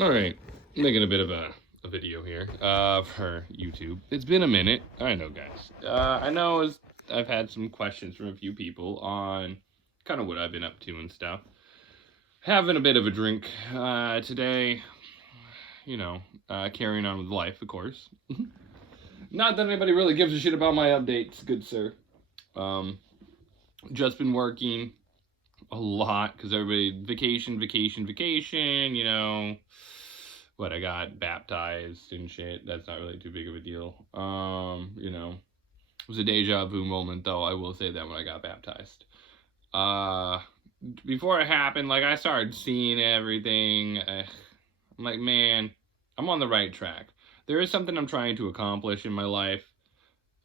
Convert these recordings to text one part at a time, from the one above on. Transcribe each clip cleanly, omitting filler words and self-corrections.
All right, making a bit of a video here for YouTube. It's been a minute. I know, guys. I know I've had some questions from a few people on kind of what I've been up to and stuff. Having a bit of a drink today, carrying on with life, of course. Not that anybody really gives a shit about my updates, good sir. Um, just been working a lot because everybody vacation. What I got baptized and shit. That's not really too big of a deal. It was a deja vu moment though. I will say that when I got baptized. Uh, Before it happened, like I started seeing everything. I'm like, man, I'm on the right track. There is something I'm trying to accomplish in my life.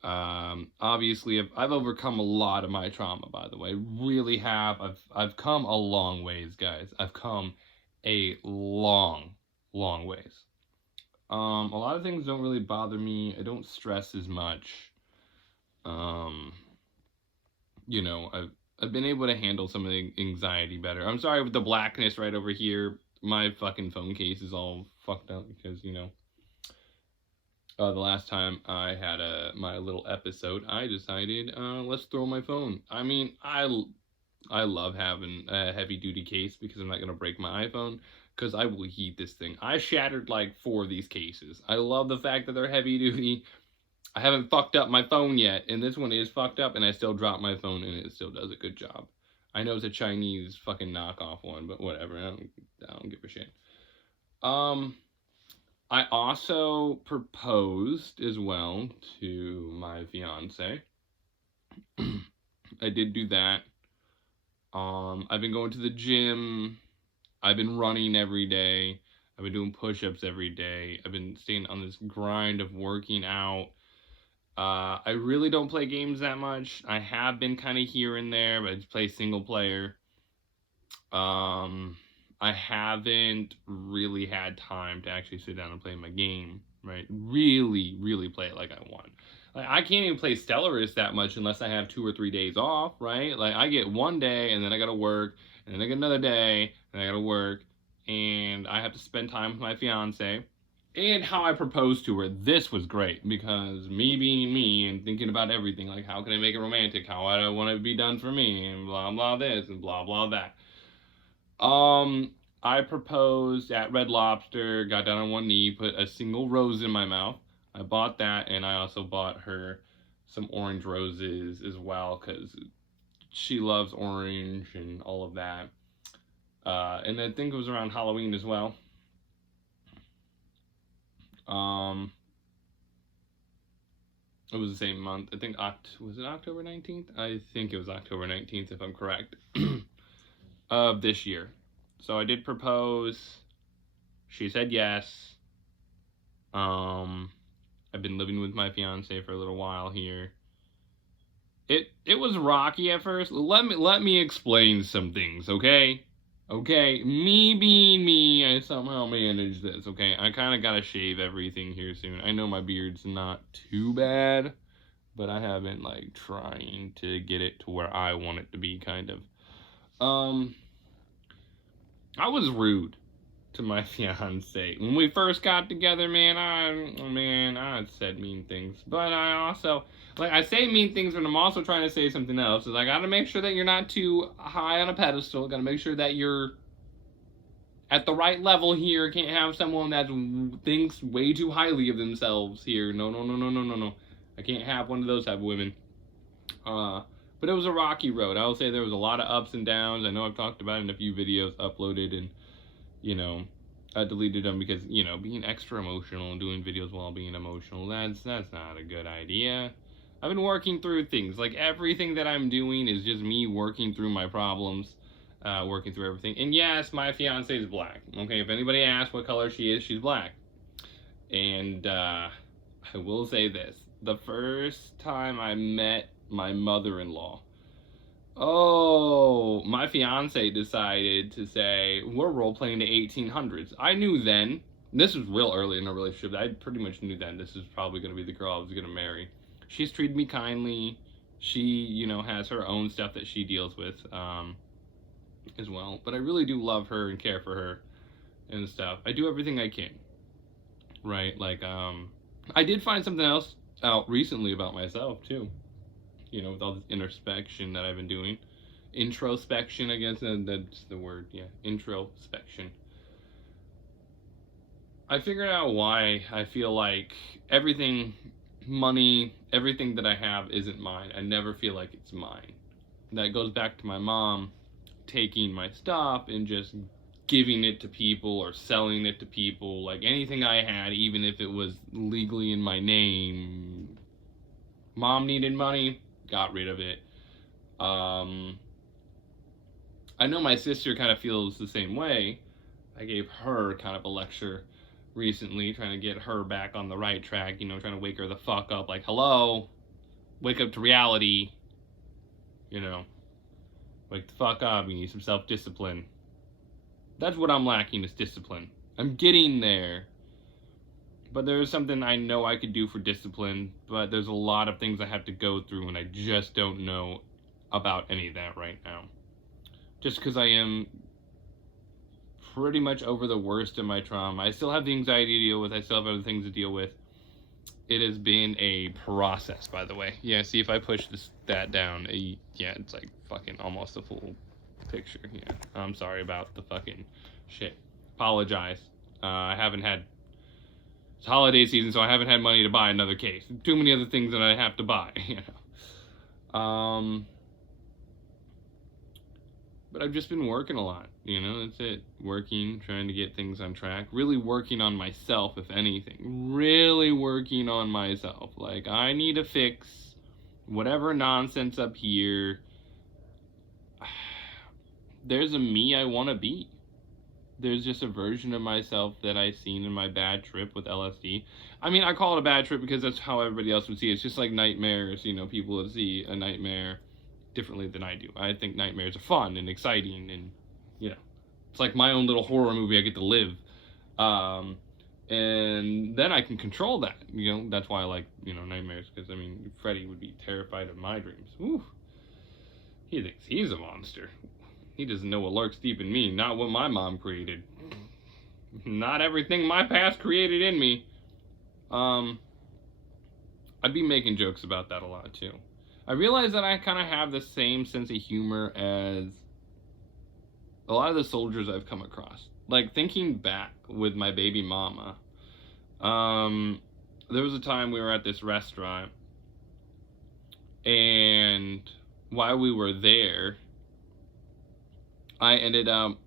Obviously, I've overcome a lot of my trauma. By the way, really have. I've come a long ways, guys. I've come a long ways. A lot of things don't really bother me. I don't stress as much. Um, I've been able to handle some of the anxiety better. I'm sorry with the blackness right over here. My fucking phone case is all fucked up because the last time I had my little episode, I decided let's throw my phone. I mean, I love having a heavy duty case because I'm not gonna break my iPhone because I will heat this thing. I shattered like 4 of these cases. I love the fact that they're heavy duty. I haven't fucked up my phone yet, and this one is fucked up, and I still dropped my phone, and it still does a good job. I know it's a Chinese fucking knockoff one, but whatever. I don't give a shit. Um, I also proposed as well to my fiance. I did do that. I've been going to the gym. I've been running every day. I've been doing push-ups every day. I've been staying on this grind of working out. I really don't play games that much. I have been kind of here and there, but I just play single player. I haven't really had time to actually sit down and play my game, right? Really play it like I want. Like I can't even play Stellaris that much unless I have 2 or 3 days off, right? Like I get one day and then I gotta work, and then I get another day and I gotta work, and I have to spend time with my fiance. And how I proposed to her, this was great because me being me and thinking about everything, like how can I make it romantic? How I want it to be done for me, and blah blah this and blah blah that. I proposed at Red Lobster, got down on one knee, put a single rose in my mouth. I bought that, and I also bought her some orange roses as well because she loves orange and all of that. And I think it was around Halloween as well. Um, it was the same month. I think was it October 19th? I think it was October 19th, if I'm correct, of this year. So I did propose. She said yes. Um, I've been living with my fiance for a little while here. It was rocky at first. Let me explain some things, okay? Okay, me being me, I somehow managed this, okay? I kind of gotta shave everything here soon. I know my beard's not too bad, but I have been, like, trying to get it to where I want it to be, kind of. Um, I was rude to my fiance. When we first got together, I said mean things. But I also, like, I say mean things, but I'm also trying to say something else. Is I gotta make sure that you're not too high on a pedestal. Gotta make sure that you're at the right level here. Can't have someone that thinks way too highly of themselves here. No. I can't have one of those type of women. Uh, but it was a rocky road. I will say there was a lot of ups and downs. I know I've talked about it in a few videos uploaded, and you know, I deleted them because, being extra emotional and doing videos while being emotional, that's not a good idea. I've been working through things. Like, everything that I'm doing is just me working through my problems, working through everything. And yes, my fiance is black. Okay, if anybody asks what color she is, she's black. And I will say this. The first time I met my mother-in-law, oh, my fiance decided to say, we're role playing the 1800s. I knew then, this was real early in our relationship, I pretty much knew then this is probably going to be the girl I was going to marry. She's treated me kindly. She, has her own stuff that she deals with as well. But I really do love her and care for her. and stuff. I do everything I can, right? Like, I did find something else out recently about myself, too. You know, with all this introspection that I've been doing. Introspection, I guess that's the word, yeah. Introspection. I figured out why I feel like everything, money, everything that I have isn't mine. I never feel like it's mine. That goes back to my mom taking my stuff and just giving it to people or selling it to people. Like anything I had, even if it was legally in my name, mom needed money, got rid of it. I know my sister kind of feels the same way. I gave her kind of a lecture recently, trying to get her back on the right track, you know, trying to wake her the fuck up, like, hello, wake up to reality, you know, wake the fuck up, you need some self-discipline. That's what I'm lacking, is discipline. I'm getting there, but there's something I know I could do for discipline, but there's a lot of things I have to go through, and I just don't know about any of that right now. Just because I am pretty much over the worst of my trauma. I still have the anxiety to deal with. I still have other things to deal with. It has been a process, by the way. Yeah, see if I push that down. Yeah, it's like fucking almost a full picture. Yeah, I'm sorry about the fucking shit. Apologize. I haven't had... It's holiday season, so I haven't had money to buy another case. Too many other things that I have to buy, you know. But I've just been working a lot, you know, that's it. Working, trying to get things on track. Really working on myself, if anything. Really working on myself. Like, I need to fix whatever nonsense up here. There's a me I want to be. There's just a version of myself that I seen in my bad trip with LSD. I mean, I call it a bad trip because that's how everybody else would see it. It's just like nightmares, you know, people would see a nightmare differently than I do. I think nightmares are fun and exciting, and you know, it's like my own little horror movie I get to live. And then I can control that. You know, that's why I like, you know, nightmares, because I mean, Freddy would be terrified of my dreams. Woo. He thinks he's a monster. He doesn't know what lurks deep in me, not what my mom created. Not everything my past created in me. I'd be making jokes about that a lot too. I realize that I kind of have the same sense of humor as a lot of the soldiers I've come across. Like, thinking back with my baby mama, there was a time we were at this restaurant, and while we were there, I ended up,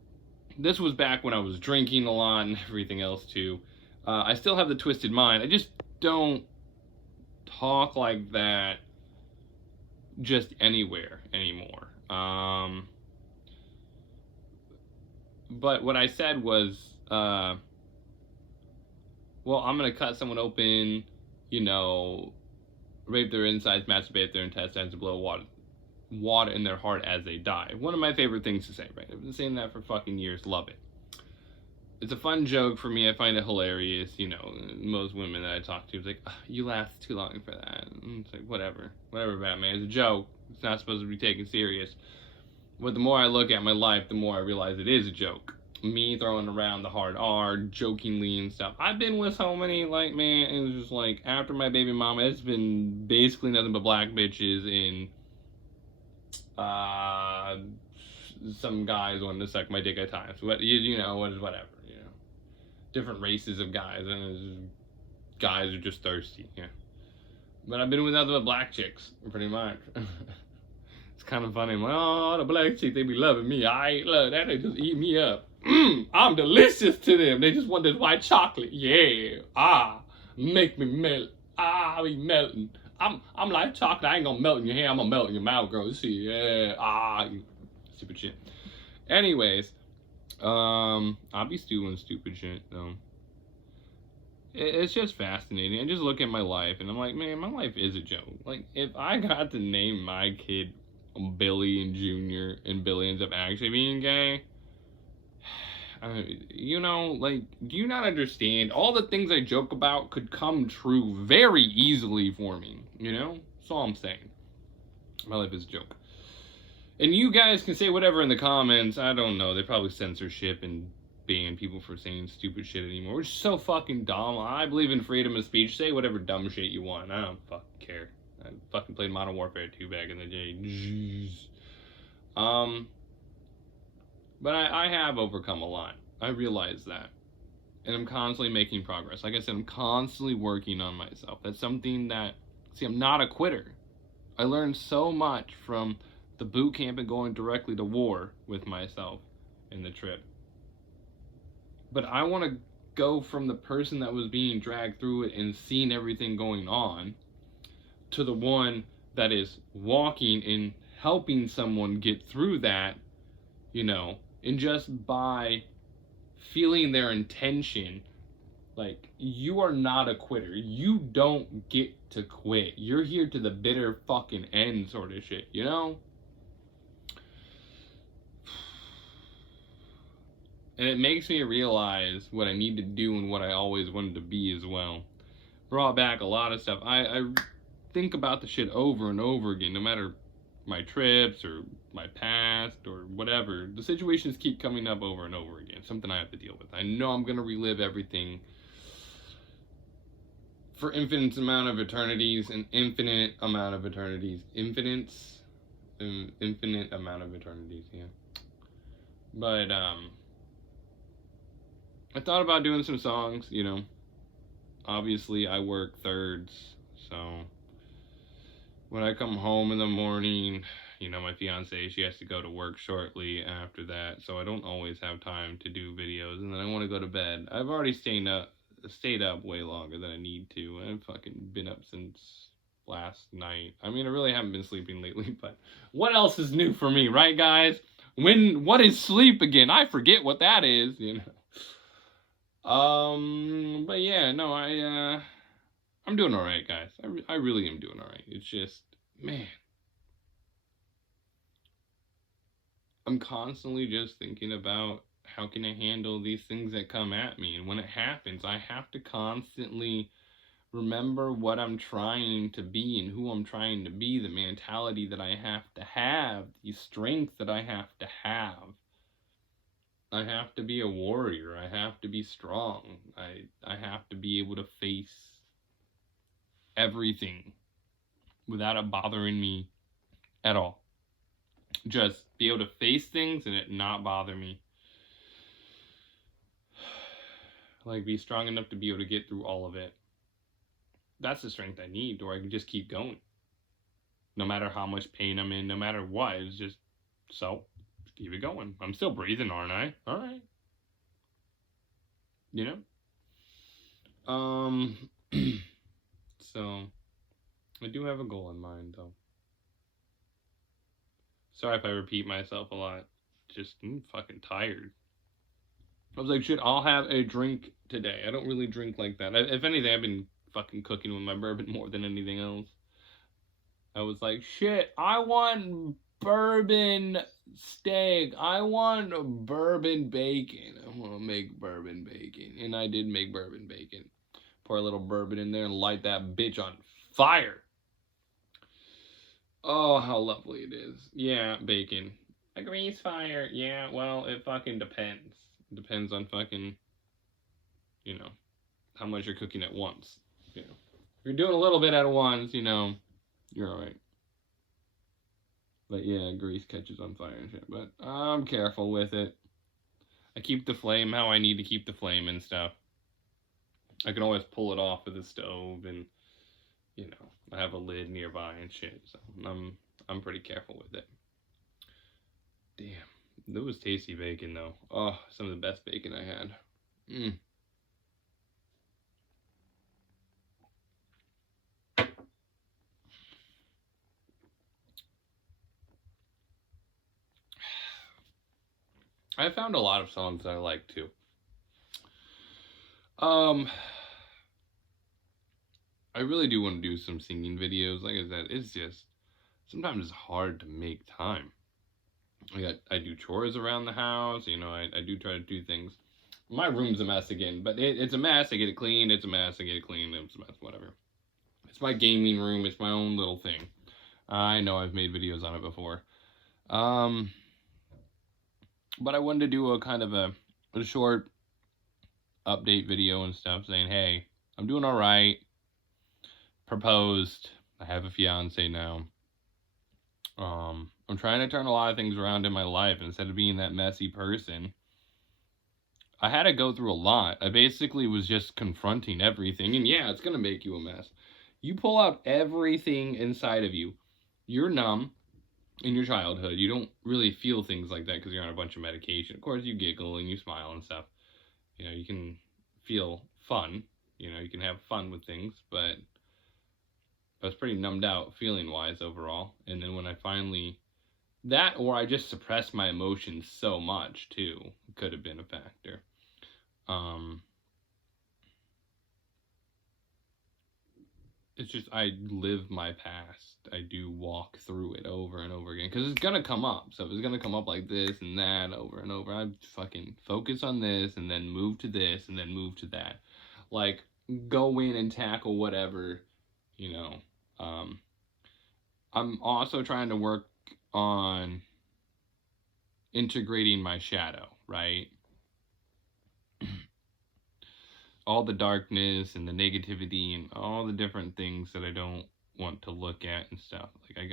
this was back when I was drinking a lot and everything else too. I still have the twisted mind. I just don't talk like that just anywhere anymore. But what I said was, well, I'm gonna cut someone open, you know, rape their insides, masturbate their intestines, and blow water in their heart as they die. One of my favorite things to say, right? I've been saying that for fucking years. Love it. It's a fun joke for me. I find it hilarious. You know, most women that I talk to, it's like, oh, you last too long for that. And it's like, whatever, Batman. It's a joke. It's not supposed to be taken serious. But the more I look at my life, the more I realize it is a joke. Me throwing around the hard R, jokingly and stuff. I've been with so many, like, man, it was just like, after my baby mama, it's been basically nothing but black bitches and some guys wanting to suck my dick at times. But you know, whatever. You know, different races of guys, and guys are just thirsty. Yeah. But I've been with nothing but black chicks, pretty much. It's kind of funny. I'm like, oh, the black chicks, they be loving me. I ain't love that. They just eat me up. I'm delicious to them. They just want this white chocolate. Yeah. Make me melt. I be melting. I'm like chocolate. I ain't gonna melt in your hand. I'm gonna melt in your mouth, girl. You see, yeah. Stupid shit. Anyways, I'll be doing stupid shit though. It's just fascinating. I just look at my life and I'm like, man, my life is a joke. Like, if I got to name my kid Billy and Junior and Billy ends up actually being gay, you know, like, do you not understand? All the things I joke about could come true very easily for me, you know? That's all I'm saying. My life is a joke. And you guys can say whatever in the comments. I don't know. They probably censorship and ban people for saying stupid shit anymore, which is so fucking dumb. I believe in freedom of speech. Say whatever dumb shit you want. I don't fucking care. I fucking played Modern Warfare 2 back in the day. Jeez. But I have overcome a lot. I realize that. And I'm constantly making progress. Like I said, I'm constantly working on myself. That's something that, see, I'm not a quitter. I learned so much from the boot camp and going directly to war with myself in the trip. But I want to go from the person that was being dragged through it and seeing everything going on to the one that is walking and helping someone get through that, you know, and just by feeling their intention, like, you are not a quitter. You don't get to quit. You're here to the bitter fucking end sort of shit, you know? And it makes me realize what I need to do and what I always wanted to be as well. Brought back a lot of stuff. I think about the shit over and over again, no matter my trips or my past or whatever. The situations keep coming up over and over again. Something I have to deal with. I know I'm going to relive everything for infinite amount of eternities, an infinite amount of eternities. Infinite amount of eternities, yeah. But, I thought about doing some songs, you know. Obviously, I work thirds, so when I come home in the morning, you know, my fiance, she has to go to work shortly after that, so I don't always have time to do videos, and then I want to go to bed. I've already stayed up way longer than I need to. I've fucking been up since last night. I mean, I really haven't been sleeping lately, but what else is new for me, right, guys? What is sleep again? I forget what that is, you know. But yeah, no, I'm doing all right, guys. I really am doing all right. It's just, man, I'm constantly just thinking about how can I handle these things that come at me, and when it happens, I have to constantly remember what I'm trying to be and who I'm trying to be, the mentality that I have, the strength that I have to have. I have to be a warrior. I have to be strong. I have to be able to face everything without it bothering me at all. Just be able to face things and it not bother me. Like, be strong enough to be able to get through all of it. That's the strength I need, or I can just keep going. No matter how much pain I'm in, no matter what, it's just, so, keep it going. I'm still breathing, aren't I? All right. You know? So, I do have a goal in mind, though. Sorry if I repeat myself a lot. Just, I'm fucking tired. I was like, shit, I'll have a drink today. I don't really drink like that. If anything, I've been fucking cooking with my bourbon more than anything else. I was like, shit, I want bourbon steak. I want bourbon bacon. I want to make bourbon bacon. And I did make bourbon bacon. Pour a little bourbon in there and light that bitch on fire. Oh, how lovely it is. Yeah, bacon. A grease fire. Yeah, well, it fucking depends. It depends on fucking, you know, how much you're cooking at once. You know, if you're doing a little bit at once, you know, you're alright. But yeah, grease catches on fire and shit. But I'm careful with it. I keep the flame how I need to keep the flame and stuff. I can always pull it off with the stove, and you know, I have a lid nearby and shit. So I'm pretty careful with it. Damn, that was tasty bacon though. Oh, some of the best bacon I had. I found a lot of songs that I like too. I really do want to do some singing videos. Like I said, it's just, sometimes it's hard to make time. I do chores around the house, you know, I do try to do things. My room's a mess again, but it's a mess. I get it cleaned, it's a mess. I get it cleaned, it's a mess, whatever. It's my gaming room, it's my own little thing. I know I've made videos on it before. But I wanted to do a kind of a a short update video and stuff saying, hey, I'm doing all right. Proposed. I have a fiance now. I'm trying to turn a lot of things around in my life instead of being that messy person. I had to go through a lot. I basically was just confronting everything, and yeah, it's gonna make you a mess. You pull out everything inside of you. You're numb in your childhood. You don't really feel things like that because you're on a bunch of medication. Of course, you giggle and you smile and stuff. You know, you can feel fun. You know, you can have fun with things, but I was pretty numbed out feeling wise overall. And then when I finally that, or I just suppressed my emotions so much too, could have been a factor. It's just I live my past. I do walk through it over and over again because it's gonna come up. So if it's gonna come up like this and that over and over, I fucking focus on this and then move to this and then move to that. Like go in and tackle whatever, you know. I'm also trying to work on integrating my shadow, right? All the darkness and the negativity and all the different things that I don't want to look at and stuff. Like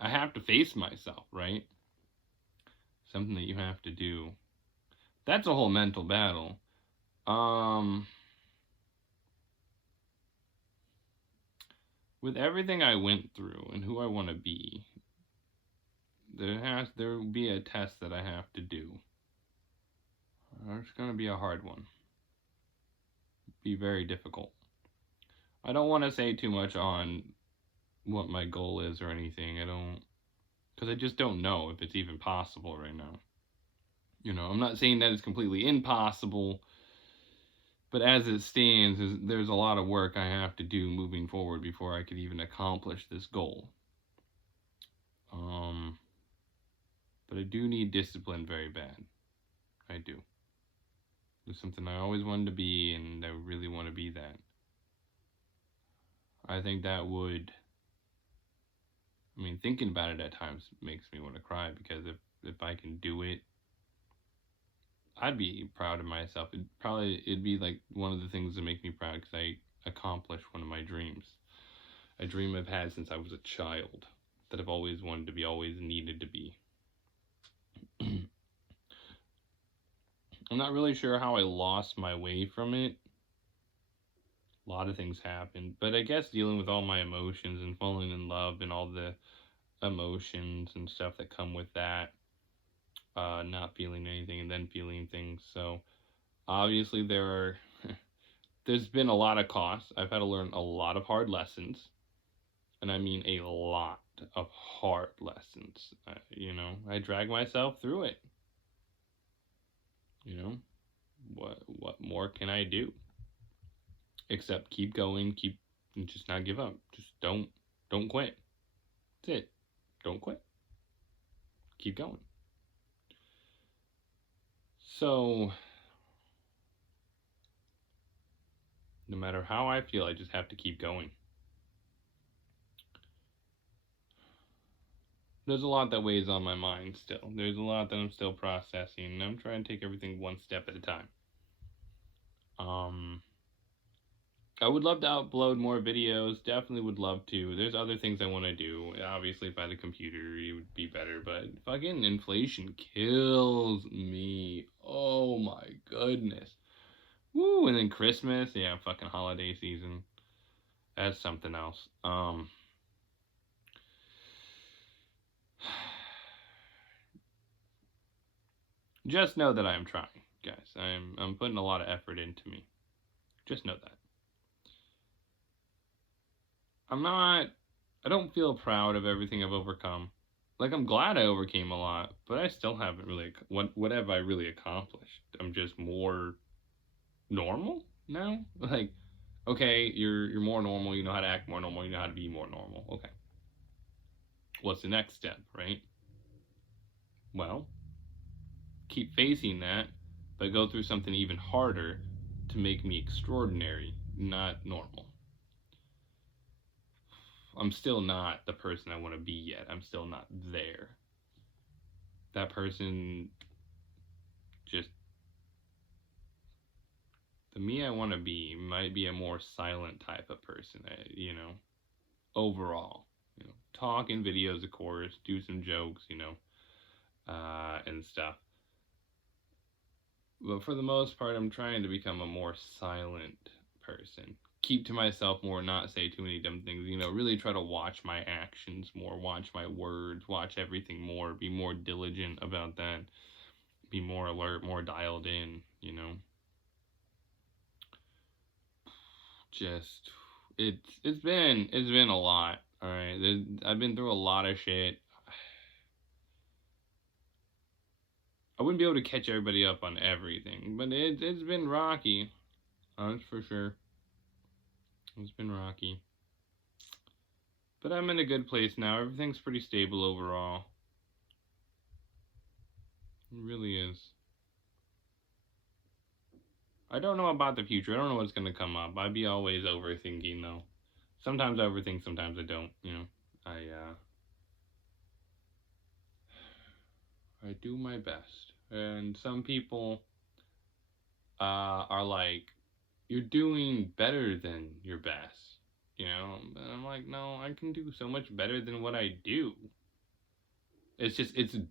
I have to face myself, right? Something that you have to do. That's a whole mental battle. With everything I went through and who I want to be, there will be a test that I have to do. It's going to be a hard one. Be very difficult. I don't want to say too much on what my goal is or anything. Because I just don't know if it's even possible right now. You know, I'm not saying that it's completely impossible, but as it stands, there's a lot of work I have to do moving forward before I could even accomplish this goal. But I do need discipline very bad. I do. It's something I always wanted to be, and I really want to be that. I think that would, I mean, thinking about it at times makes me want to cry, because if I can do it, I'd be proud of myself. It'd be like one of the things that make me proud, because I accomplished one of my dreams. A dream I've had since I was a child, that I've always wanted to be, always needed to be. I'm not really sure how I lost my way from it. A lot of things happened, but I guess dealing with all my emotions and falling in love and all the emotions and stuff that come with that, not feeling anything and then feeling things. So obviously there's been a lot of costs. I've had to learn a lot of hard lessons, and I mean a lot of hard lessons. You know, I drag myself through it. You know, what more can I do? Except keep going, just not give up. Just don't quit. That's it. Don't quit. Keep going. So no matter how I feel, I just have to keep going. There's a lot that weighs on my mind still. There's a lot that I'm still processing, and I'm trying to take everything one step at a time. I would love to upload more videos. Definitely would love to. There's other things I want to do. Obviously, by the computer, it would be better. But fucking inflation kills me. Oh my goodness. Woo! And then Christmas, yeah, fucking holiday season. That's something else. Just know that I am trying, guys. I'm putting a lot of effort into me. Just know that. I don't feel proud of everything I've overcome. Like, I'm glad I overcame a lot, but I still haven't really, what have I really accomplished? I'm just more normal now? Like, okay, you're more normal, you know how to act more normal, you know how to be more normal. Okay. What's the next step, right? Well, keep facing that, but go through something even harder to make me extraordinary, not normal. I'm still not the person I want to be yet. I'm still not there. That person just the me I want to be might be a more silent type of person, overall. Talk in videos, of course, do some jokes, and stuff. But for the most part, I'm trying to become a more silent person. Keep to myself more, not say too many dumb things, really try to watch my actions more, watch my words, watch everything more, be more diligent about that, be more alert, more dialed in, Just it's been a lot. All right, I've been through a lot of shit. I wouldn't be able to catch everybody up on everything, but it's been rocky. That's for sure. It's been rocky. But I'm in a good place now. Everything's pretty stable overall. It really is. I don't know about the future. I don't know what's going to come up. I'd be always overthinking, though. Sometimes I overthink, sometimes I don't, I do my best. And some people are like, you're doing better than your best, And I'm like, no, I can do so much better than what I do. It's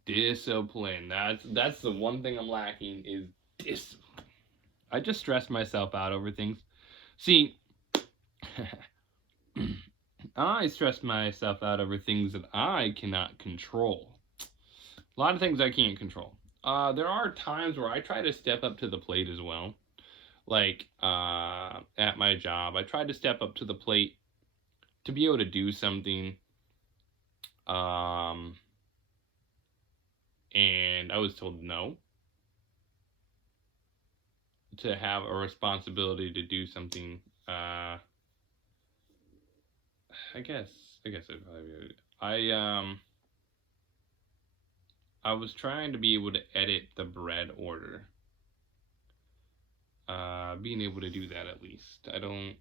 discipline. That's the one thing I'm lacking is discipline. I just stress myself out over things. See, I stress myself out over things that I cannot control. A lot of things I can't control. There are times where I try to step up to the plate as well. Like at my job, I tried to step up to the plate to be able to do something. And I was told no. To have a responsibility to do something. I guess I'd probably. I was trying to be able to edit the bread order. Being able to do that at least. I don't.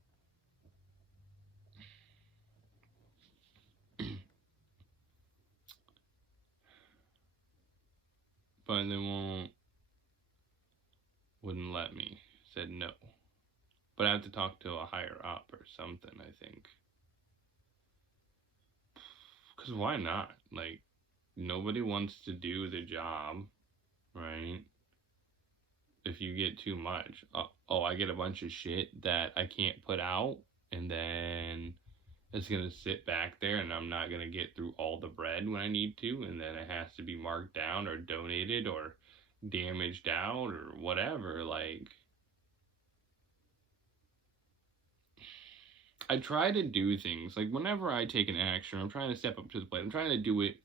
But they wouldn't let me. Said no. But I have to talk to a higher up or something, I think. Because why not? Like, nobody wants to do the job, right? If you get too much. I get a bunch of shit that I can't put out, and then it's going to sit back there, and I'm not going to get through all the bread when I need to, and then it has to be marked down or donated or damaged out or whatever. Like, I try to do things, like whenever I take an action, I'm trying to step up to the plate. I'm trying to do it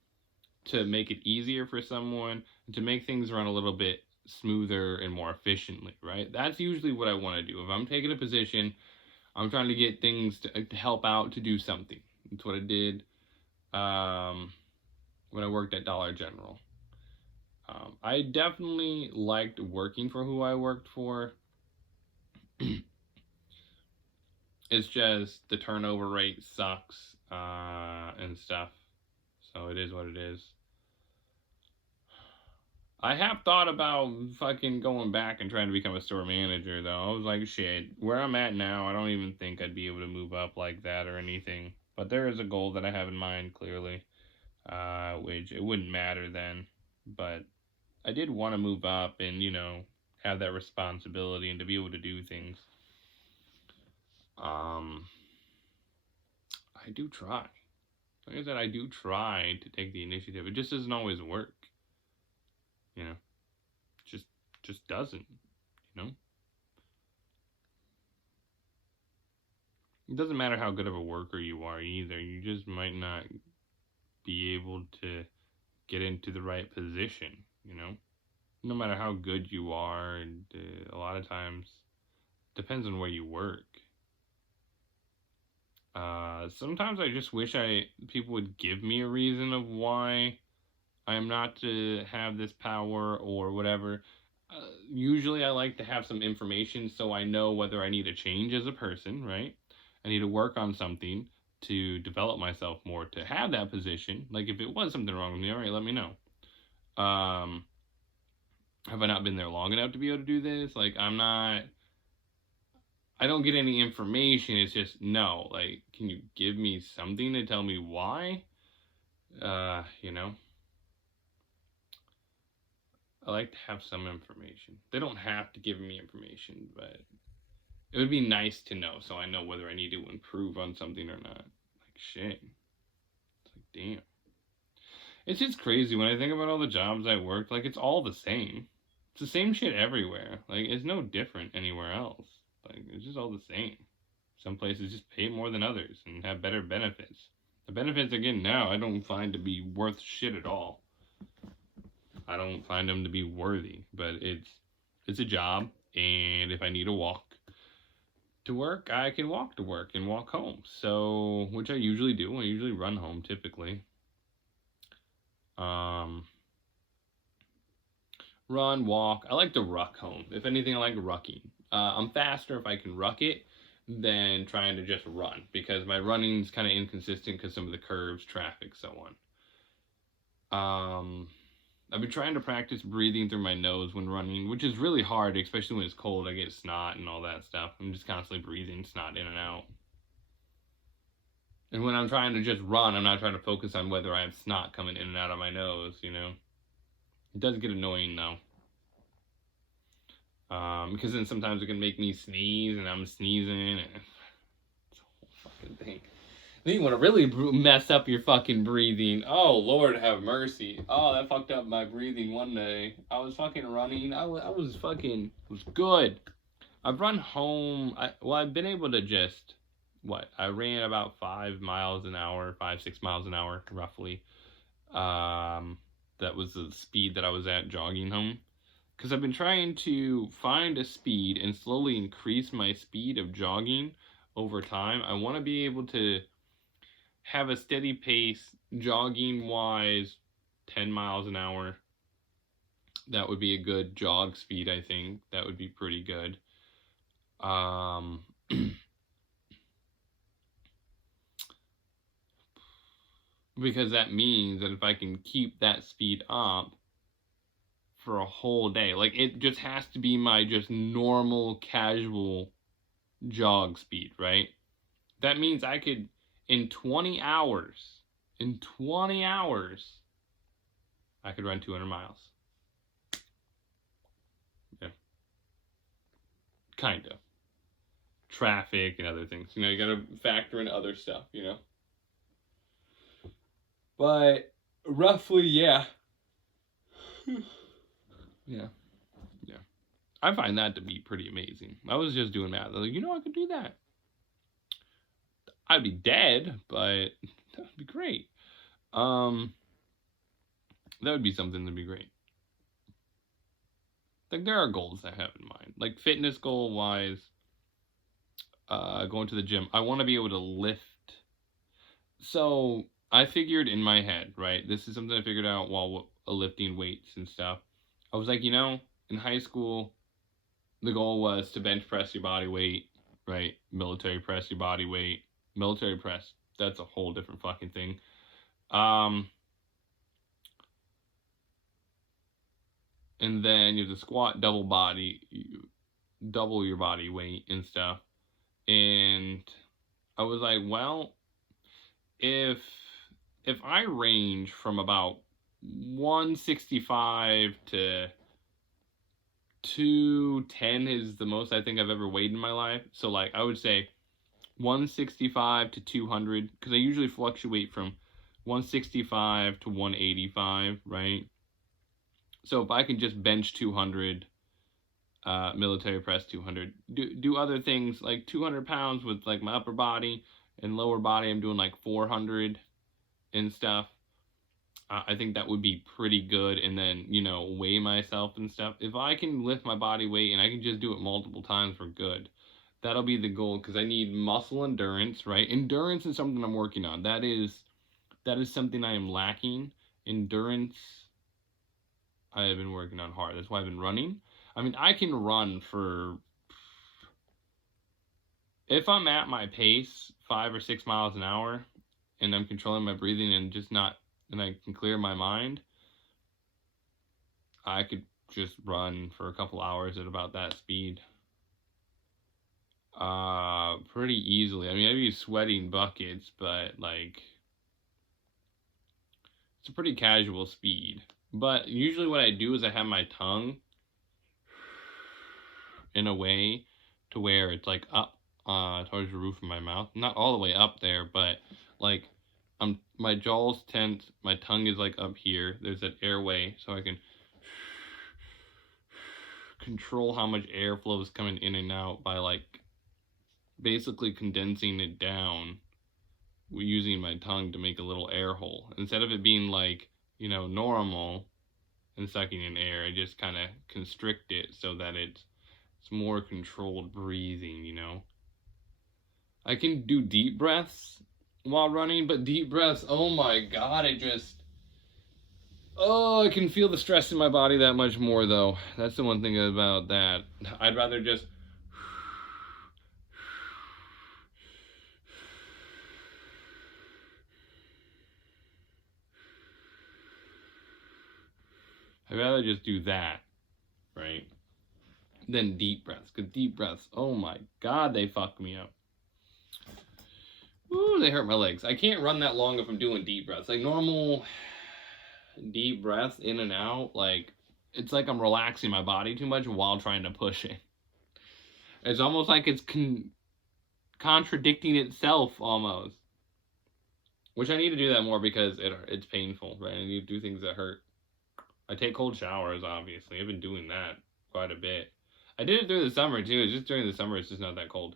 to make it easier for someone, and to make things run a little bit smoother and more efficiently, right? That's usually what I want to do. If I'm taking a position, I'm trying to get things to help out to do something. That's what I did when I worked at Dollar General. I definitely liked working for who I worked for. It's just the turnover rate sucks and stuff. So it is what it is. I have thought about fucking going back and trying to become a store manager, though. I was like, shit, where I'm at now, I don't even think I'd be able to move up like that or anything. But there is a goal that I have in mind, clearly, which it wouldn't matter then. But I did want to move up and, have that responsibility and to be able to do things. I do try. Like I said, I do try to take the initiative. It just doesn't always work. Just doesn't, It doesn't matter how good of a worker you are either. You just might not be able to get into the right position, No matter how good you are, and a lot of times depends on where you work. Sometimes I just wish people would give me a reason of why I am not to have this power or whatever. Usually I like to have some information so I know whether I need to change as a person, right? I need to work on something to develop myself more to have that position. Like if it was something wrong with me, all right, let me know. Have I not been there long enough to be able to do this? Like I'm not I don't get any information. It's just, no, like, can you give me something to tell me why? You know, I like to have some information. They don't have to give me information, but it would be nice to know so I know whether I need to improve on something or not. Like, shit. It's like, damn. It's just crazy when I think about all the jobs I worked, like, it's all the same. It's the same shit everywhere. Like, it's no different anywhere else. Like, it's just all the same. Some places just pay more than others and have better benefits. The benefits I get now, I don't find to be worth shit at all. I don't find them to be worthy, but it's a job, and if I need to walk to work, I can walk to work and walk home. So, which I usually do. I usually run home typically. Run, walk. I like to ruck home. If anything, I like rucking. I'm faster if I can ruck it than trying to just run, because my running's kind of inconsistent because some of the curves, traffic, so on. I've been trying to practice breathing through my nose when running, which is really hard, especially when it's cold. I get snot and all that stuff. I'm just constantly breathing snot in and out. And when I'm trying to just run, I'm not trying to focus on whether I have snot coming in and out of my nose, you know? It does get annoying, though. Because then sometimes it can make me sneeze, and I'm sneezing, and it's a whole fucking thing. Then you want to really mess up your fucking breathing. Oh, Lord have mercy. Oh, that fucked up my breathing one day. I was fucking running. I was fucking, it was good. I've run home. I've been able to just, I ran about 5 miles an hour, 6 miles an hour, roughly. That was the speed that I was at jogging home. Because I've been trying to find a speed and slowly increase my speed of jogging over time. I want to be able to have a steady pace, jogging wise, 10 miles an hour. That would be a good jog speed, I think. That would be pretty good. Because that means that if I can keep that speed up for a whole day, like, it just has to be my just normal, casual jog speed, right? That means I could, in 20 hours, I could run 200 miles. Yeah. Kind of. Traffic and other things. You know, you gotta factor in other stuff, you know? But roughly, yeah. Yeah. I find that to be pretty amazing. I was just doing math. I was like, I could do that. I'd be dead, but that would be great. That would be something that'd be great. Like, there are goals I have in mind. Like, fitness goal wise, going to the gym. I want to be able to lift. So, I figured in my head, right? This is something I figured out while lifting weights and stuff. I was like, in high school, the goal was to bench press your body weight, right? Military press your body weight. Military press, that's a whole different fucking thing. And then you have the squat, double your body weight and stuff. And I was like, well, if I range from about 165 to 210 is the most I think I've ever weighed in my life. So, like, I would say 165 to 200, because I usually fluctuate from 165 to 185, right? So if I can just bench 200, military press 200, do other things like 200 pounds with like my upper body and lower body, I'm doing like 400 and stuff. I think that would be pretty good. And then, weigh myself and stuff. If I can lift my body weight and I can just do it multiple times for good, that'll be the goal, because I need muscle endurance, right? Endurance is something I'm working on. That is something I am lacking. Endurance, I have been working on hard. That's why I've been running. I mean, I can run for, if I'm at my pace, 5 or 6 miles an hour, and I'm controlling my breathing and I can clear my mind, I could just run for a couple hours at about that speed. pretty easily. I mean, I'd be sweating buckets, but like it's a pretty casual speed. But usually what I do is I have my tongue in a way to where it's like up towards the roof of my mouth. Not all the way up there, but like my jaw's tense, my tongue is like up here. There's that airway so I can control how much airflow is coming in and out by like basically condensing it down using my tongue to make a little air hole. Instead of it being like, normal and sucking in air, I just kind of constrict it so that it's more controlled breathing. I can do deep breaths while running, but deep breaths, oh my god, I can feel the stress in my body that much more though. That's the one thing about that. I'd rather just do that, right? Than deep breaths. Because deep breaths, oh my god, they fuck me up. Ooh, they hurt my legs. I can't run that long if I'm doing deep breaths. Like normal deep breaths in and out, like it's like I'm relaxing my body too much while trying to push it. It's almost like it's contradicting itself almost. Which I need to do that more because it's painful, right? I need to do things that hurt. I take cold showers, obviously. I've been doing that quite a bit. I did it through the summer too. It's just during the summer it's just not that cold.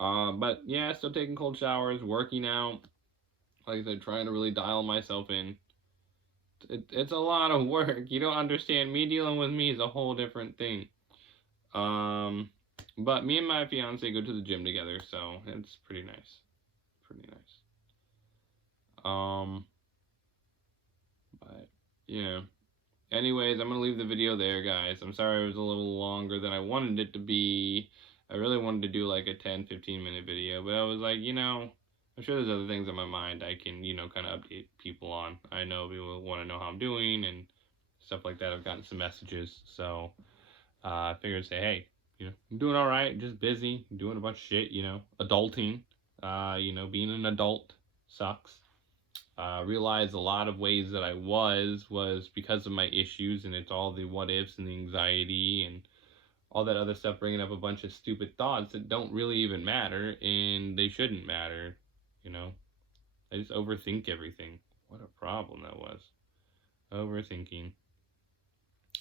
But yeah, still taking cold showers, working out. Like I said, trying to really dial myself in. It's a lot of work. You don't understand. Me dealing with me is a whole different thing. But me and my fiance go to the gym together, so it's pretty nice. Pretty nice. But yeah. Anyways, I'm gonna leave the video there, guys. I'm sorry it was a little longer than I wanted it to be. I really wanted to do like a 10-15 minute video, but I was like, I'm sure there's other things on my mind I can, kind of update people on. I know people want to know how I'm doing and stuff like that. I've gotten some messages, so I figured to say, hey, I'm doing all right, just busy, doing a bunch of shit, adulting. Being an adult sucks. Realized a lot of ways that I was because of my issues, and it's all the what ifs and the anxiety and all that other stuff, bringing up a bunch of stupid thoughts that don't really even matter, and they shouldn't matter. I just overthink everything. What a problem that was. Overthinking.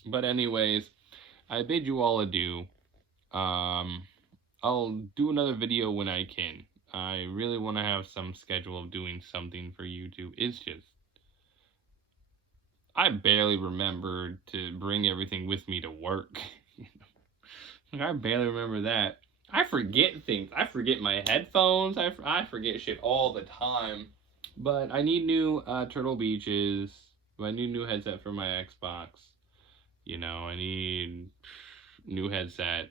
But anyways, I bid you all adieu. I'll do another video when I can. I really want to have some schedule of doing something for YouTube. It's just, I barely remembered to bring everything with me to work. I barely remember that. I forget things. I forget my headphones. I forget shit all the time. But I need new Turtle Beaches. I need a new headset for my Xbox. I need new headset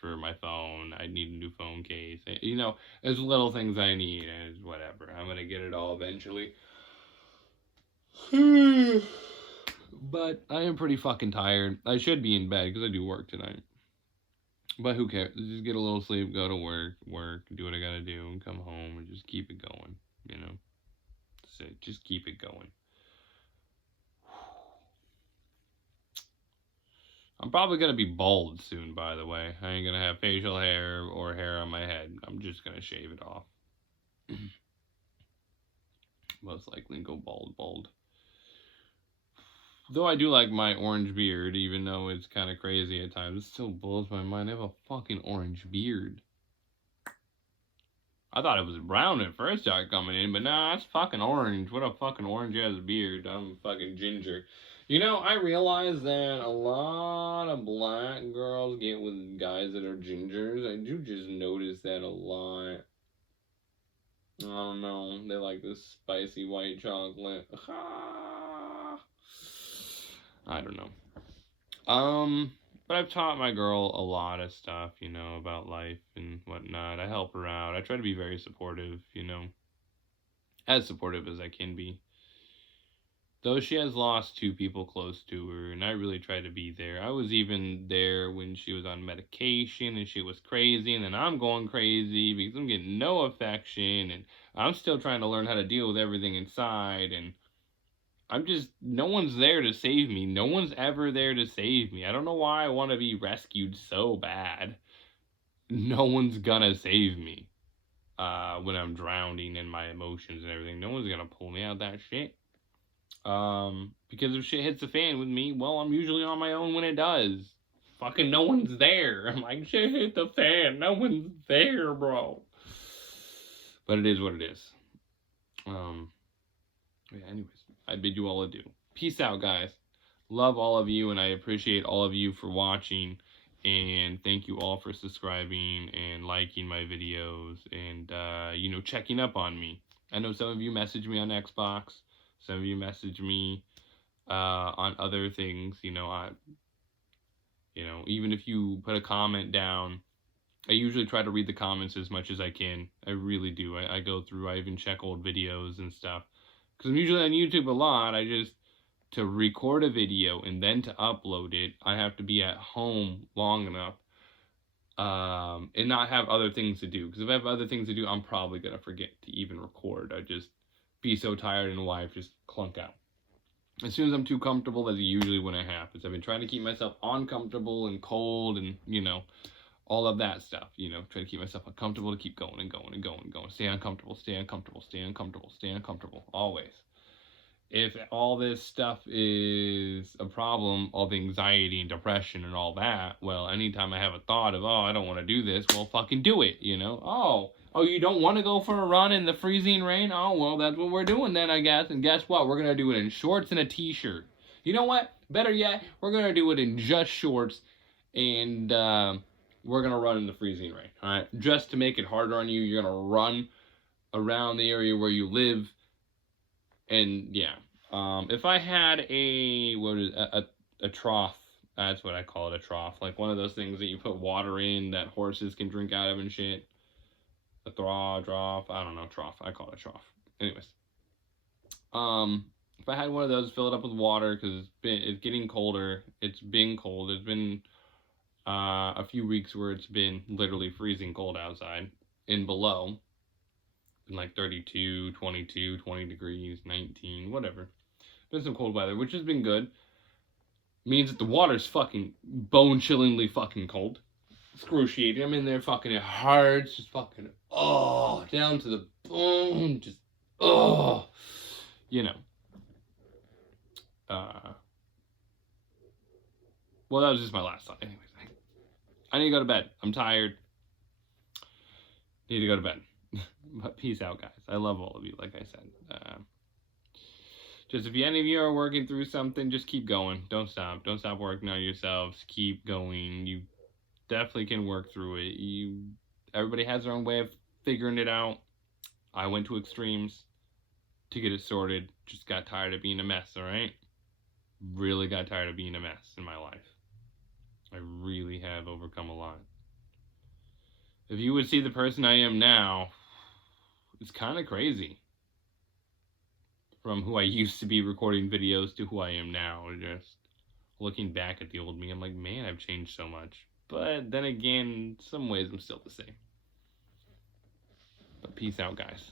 for my phone. I need a new phone case. There's little things I need, and it's whatever. I'm gonna get it all eventually. But I am pretty fucking tired. I should be in bed because I do work tonight. But who cares? Just get a little sleep, go to work, do what I gotta do, and come home and just keep it going. That's it. Just keep it going. I'm probably gonna be bald soon, by the way. I ain't gonna have facial hair or hair on my head. I'm just gonna shave it off. Most likely go bald. Though I do like my orange beard, even though it's kind of crazy at times. It still blows my mind. I have a fucking orange beard. I thought it was brown at first started coming in, but nah, it's fucking orange. What a fucking orange-ass beard. I'm fucking ginger. I realize that a lot of black girls get with guys that are gingers. I do just notice that a lot. I don't know. They like this spicy white chocolate. I don't know. But I've taught my girl a lot of stuff, about life and whatnot. I help her out. I try to be very supportive, as supportive as I can be. Though she has lost 2 people close to her, and I really try to be there. I was even there when she was on medication and she was crazy, and then I'm going crazy because I'm getting no affection, and I'm still trying to learn how to deal with everything inside, and no one's there to save me. No one's ever there to save me. I don't know why I want to be rescued so bad. No one's gonna save me when I'm drowning in my emotions and everything. No one's gonna pull me out of that shit. Because if shit hits the fan with me, well, I'm usually on my own when it does. Fucking no one's there. I'm like, shit hit the fan. No one's there, bro. But it is what it is. Yeah, anyways, I bid you all adieu. Peace out, guys. Love all of you, and I appreciate all of you for watching. And thank you all for subscribing and liking my videos and, checking up on me. I know some of you message me on Xbox. Some of you message me on other things. Even if you put a comment down, I usually try to read the comments as much as I can. I really do. I go through. I even check old videos and stuff. Because I'm usually on YouTube a lot. To record a video and then to upload it, I have to be at home long enough and not have other things to do. Because if I have other things to do, I'm probably going to forget to even record. I just be so tired and life just clunk out. As soon as I'm too comfortable, that's usually when it happens. I've been trying to keep myself uncomfortable and cold and, all of that stuff. Try to keep myself uncomfortable to keep going and going and going and going. Stay uncomfortable, stay uncomfortable, stay uncomfortable, stay uncomfortable, always. If all this stuff is a problem, all the anxiety and depression and all that, well, anytime I have a thought of, I don't want to do this, well, fucking do it, Oh, you don't want to go for a run in the freezing rain? Oh, well, that's what we're doing then, I guess. And guess what? We're going to do it in shorts and a t-shirt. You know what? Better yet, we're going to do it in just shorts and we're going to run in the freezing rain, all right? Just to make it harder on you, you're going to run around the area where you live. And yeah, if I had a trough, that's what I call it, a trough, like one of those things that you put water in that horses can drink out of and shit. A trough, I don't know, trough. I call it a trough. Anyways, if I had one of those, fill it up with water because it's getting colder. It's been cold. It's been a few weeks where it's been literally freezing cold outside and below. Like 32, 22, 20 degrees, 19, whatever. Been some cold weather, which has been good. Means that the water's fucking bone-chillingly fucking cold. Excruciating. I'm in there fucking, it hurts. Just fucking, down to the bone. Just, well, that was just my last thought. Anyways, I need to go to bed. I'm tired. Need to go to bed. But peace out, guys. I love all of you, like I said. Just if any of you are working through something, just keep going. Don't stop. Don't stop working on yourselves. Keep going. You definitely can work through it. Everybody has their own way of figuring it out. I went to extremes to get it sorted. Just got tired of being a mess, all right? Really got tired of being a mess in my life. I really have overcome a lot. If you would see the person I am now, it's kind of crazy. From who I used to be recording videos to who I am now. Just looking back at the old me, I'm like, man, I've changed so much. But then again, in some ways I'm still the same. But peace out, guys.